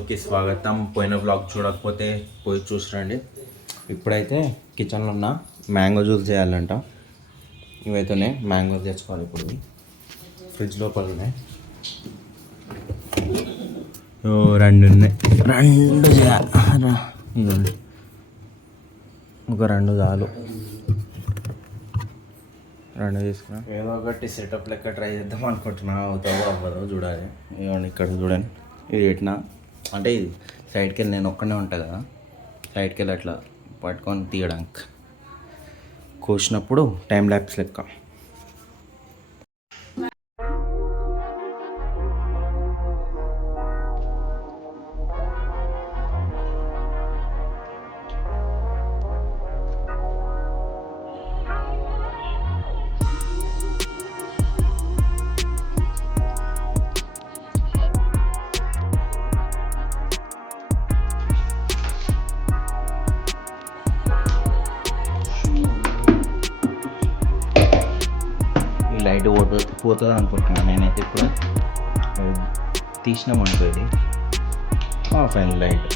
బ్లాగ్లోకి స్వాగతం. పోయిన బ్లాగ్ చూడకపోతే పోయి చూసిరండి. ఇప్పుడైతే కిచెన్లో ఉన్న మ్యాంగో జ్యూస్ చేయాలంట. ఇవైతేనే మ్యాంగో తెచ్చుకోవాలి. ఇప్పుడు ఫ్రిడ్జ్ లోపల ఉన్నాయి. రెండు ఉన్నాయి, రెండు చేయాలి. ఒక రెండు చాలు, రెండు తీసుకున్నా. ఏదో ఒకటి సెటప్ లెక్క ట్రై చేద్దాం అనుకుంటున్నా. అవుతావో అవ్వదో చూడాలి. ఇవ్వండి ఇక్కడ చూడండి. ఇది పెట్టినా అంటే ఇది సైడ్కి వెళ్ళి నేను ఒక్కనే ఉంటాను కదా, సైడ్కి వెళ్ళి అట్లా పట్టుకొని తీయడానికి కోసినప్పుడు టైం ల్యాప్స్ లెక్క. లైట్ పోతుంది అనుకుంటున్నాను నేనైతే. ఇప్పుడు తీసినాం అనుకోండి, ఆఫ్ అయింది లైట్.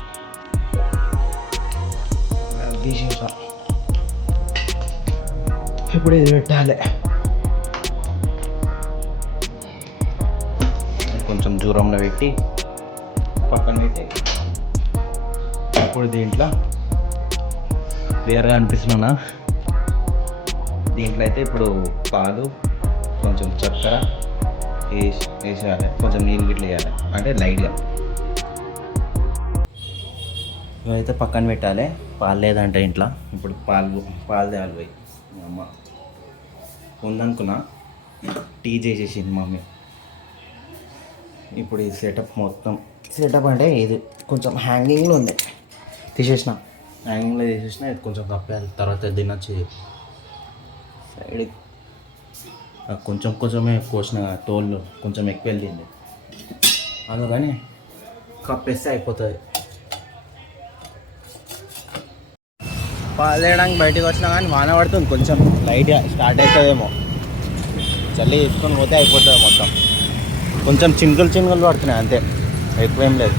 తీసేసా. ఇప్పుడు ఇది పెట్టాలి. కొంచెం దూరంలో పెట్టి పక్కన పెట్టి ఇప్పుడు దీంట్లో క్లియర్గా అనిపిస్తున్నా. దీంట్లో అయితే ఇప్పుడు పాలు, కొంచెం చక్కెర వేసేయాలి, కొంచెం నీళ్ళు గిట్ల వేయాలి, అంటే లైట్గా. ఇవైతే పక్కన పెట్టాలి. పాలు లేదంటే ఇంట్లో. ఇప్పుడు పాలు తేవాలి పోయి. అమ్మ ఉందనుకున్నా, టీ చేసేసింది మమ్మీ. ఇప్పుడు ఈ సెటప్ అంటే ఇది కొంచెం హ్యాంగింగ్లో ఉంది. హ్యాంగింగ్లో తీసేసిన. ఇది కొంచెం కప్పాలి, తర్వాత తినొచ్చి సైడ్ కొంచెమే కోసిన తోళ్ళు కొంచెం ఎక్కువ వెళ్ళింది, అందుకని కప్పేస్తే అయిపోతుంది. పాలు తేయడానికి బయటకు వచ్చినా కానీ వాన పడుతుంది. కొంచెం లైట్గా స్టార్ట్ అవుతుందేమో. చల్లి తీసుకొని పోతే అయిపోతుంది మొత్తం. కొంచెం చినుకులు పడుతున్నాయి అంతే, ఎక్కువేం లేదు.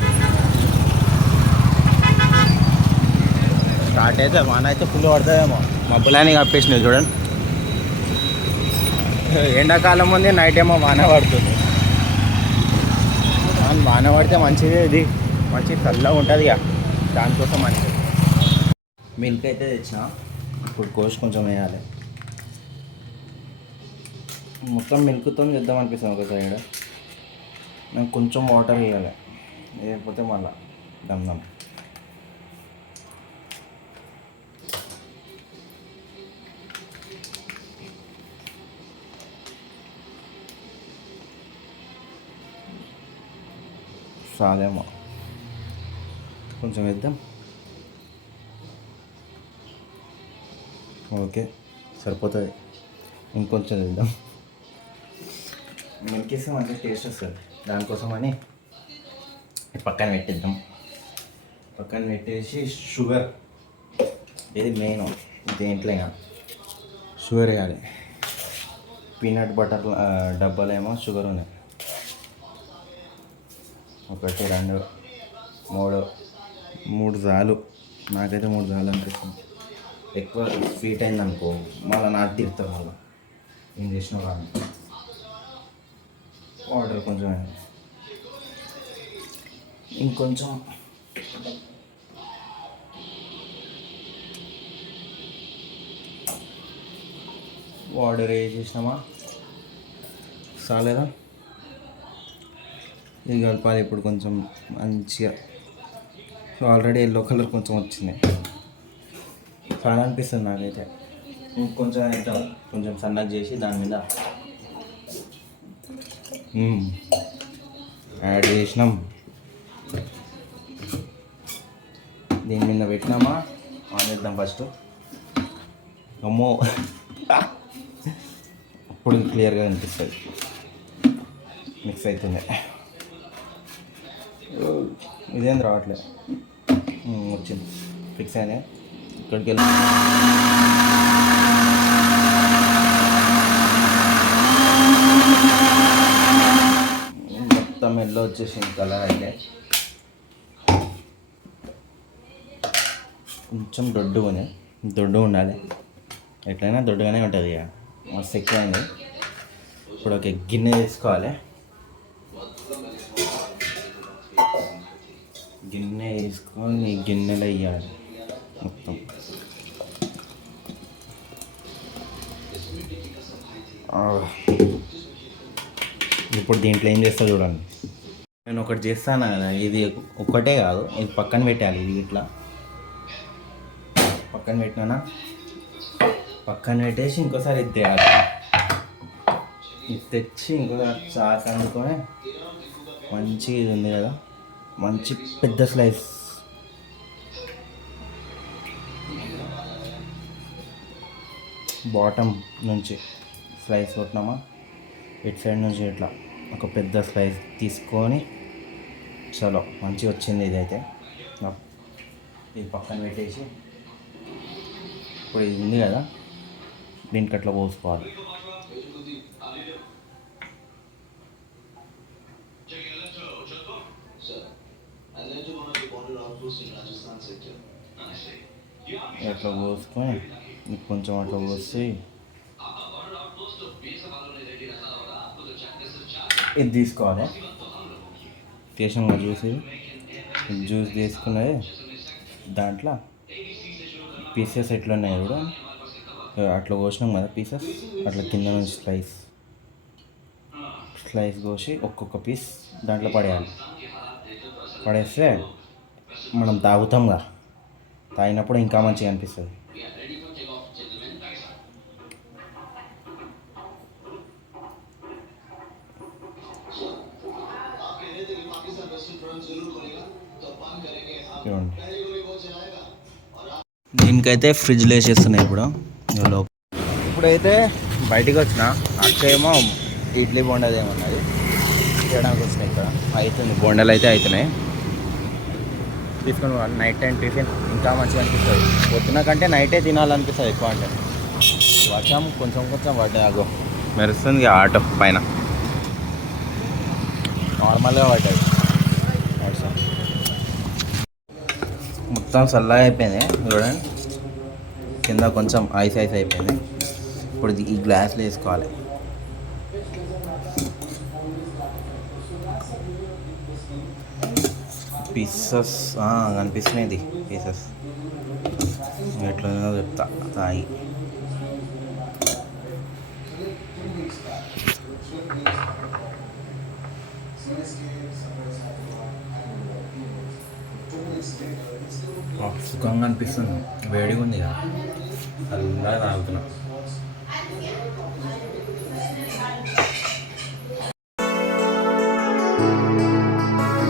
స్టార్ట్ అయితే వాన అయితే ఫుల్ పడుతుందేమో. మబ్బులని కప్పేసినాయి చూడండి. ఎండాకాలం ఉంది, నైట్ ఏమో వాన పడుతుంది. వాన పడితే మంచిది, ఇది మంచి చల్లగా ఉంటుంది ఇక, దానికోసం మంచిది. మిల్క్ అయితే తెచ్చిన. ఇప్పుడు కోసి కొంచెం వేయాలి. మొత్తం మిల్క్తో చేద్దాం అనిపిస్తుంది ఒక సైడ్. నేను కొంచెం వాటర్ వేయాలి, లేకపోతే మళ్ళీ దమ్. చాలేమో, కొంచెం వేద్దాం. ఓకే, సరిపోతుంది. ఇంకొంచెం వేద్దాం. మిల్క్ వేస్తే మంచిగా టేస్ట్ వస్తుంది. దానికోసమని పక్కన పెట్టేద్దాం. పక్కన పెట్టేసి షుగర్, ఇది మెయిన్ దేంట్లో షుగర్ వేయాలి. పీనట్ బటర్ డబ్బాలో ఏమో షుగర్ ఉన్నాయి. 1 2 3 చాలు. నాకైతే 3 చాలు అనిపిస్తుంది. ఎక్కువ స్వీట్ అయింది అనుకో మళ్ళీ నాకు తిడతారు. మళ్ళీ ఏం చేసినా కానీ. వాటర్ కొంచెం ఇంకొంచెం వాటర్ వేసేసినామా చాలేదా. ఇది కలపాలి. ఇప్పుడు కొంచెం మంచిగా ఆల్రెడీ ఎల్లో కలర్ కొంచెం వచ్చింది, చాలా అనిపిస్తుంది నాకైతే. ఇంకొంచెం అయితే కొంచెం సన్నగా చేసి దాని మీద యాడ్ చేసినాం. దీని మీద పెట్టినామా ఆన్ చేద్దాం ఫస్ట్. అమ్మో, అప్పుడు క్లియర్గా అనిపిస్తుంది. మిక్స్ అవుతుంది. ఇదేం రావట్లేదు, వచ్చింది. ఫిక్స్ అయినా ఇక్కడికి వెళ్ళి మొత్తం ఎల్లో వచ్చేసింది కలర్ అయితే. కొంచెం దొడ్డు ఉండాలి. ఎట్లయినా దొడ్డుగానే ఉంటుంది ఇక. మస్తు ఎక్కువైంది. ఇప్పుడు ఒక గిన్నె తీసుకోవాలి. గిన్నె వేసుకొని గిన్నెలో వేయాలి మొత్తం. ఇప్పుడు దీంట్లో ఏం చేస్తా చూడండి. నేను ఒకటి చేస్తాను కదా, ఇది ఒక్కటే కాదు, ఇది పక్కన పెట్టాలి. ఇది ఇట్లా పక్కన పెట్టినా, పక్కన పెట్టేసి ఇంకోసారి ఇది తేయాలి. ఇది తెచ్చి ఇంకోసారి చాక్ అనుకొని మంచిగా ఇది ఉంది కదా, మంచి పెద్ద స్లైస్ బాటమ్ నుంచి స్లైస్ కొట్టినామా, ఇటు సైడ్ నుంచి ఇట్లా ఒక పెద్ద స్లైస్ తీసుకొని చలో మంచిగా వచ్చింది. ఇదైతే ఇది పక్కన పెట్టేసి ఇప్పుడు ఇది ఉంది కదా, దీనికి అట్లా పోసుకోవాలి. అట్లా పోసుకొని కొంచెం అట్లా పోసి ఇది తీసుకోవాలి. తీసాం జ్యూస్ తీసుకున్నది దాంట్లో పీసెస్ ఎట్లున్నాయి కూడా అట్లా కోసినాం కదా పీసెస్, అట్లా కింద నుంచి స్లైస్ కోసి ఒక్కొక్క పీస్ దాంట్లో పడేయాలి. పడేస్తే మనం తాగుతాంగా, తాగినప్పుడు ఇంకా మంచిగా అనిపిస్తుంది. దీనికైతే ఫ్రిడ్జ్లో వేసేస్తున్నాయి ఇప్పుడు. ఇప్పుడైతే బయటికి వచ్చిన అచ్చేమో ఇడ్లీ బొండది ఏమన్నది చేయడానికి వచ్చినాయి. ఇక్కడ అవుతుంది, బొండలు అయితే అవుతున్నాయి. తీసుకొని నైట్ టైం టిఫిన్ ఇంకా మంచిగా అనిపిస్తుంది. పొద్దున కంటే నైటే తినాలనిపిస్తుంది ఎక్కువ. అంటే వర్షం కొంచెం పడ్డాయి, ఆగో మెరుస్తుంది ఆటో పైన, నార్మల్గా పడ్డాయి వర్షం. మొత్తం చల్లగా అయిపోయింది చూడండి, కింద కొంచెం ఐస్ అయిపోయింది. ఇప్పుడు ఈ గ్లాస్లో వేసుకోవాలి. పీసెస్ కనిపిస్తున్నాయి, పీసెస్ ఎట్లా చెప్తా తాగి. సుఖంగా అనిపిస్తుంది, వేడిగా ఉంది కదా, అలా తాగుతున్నా.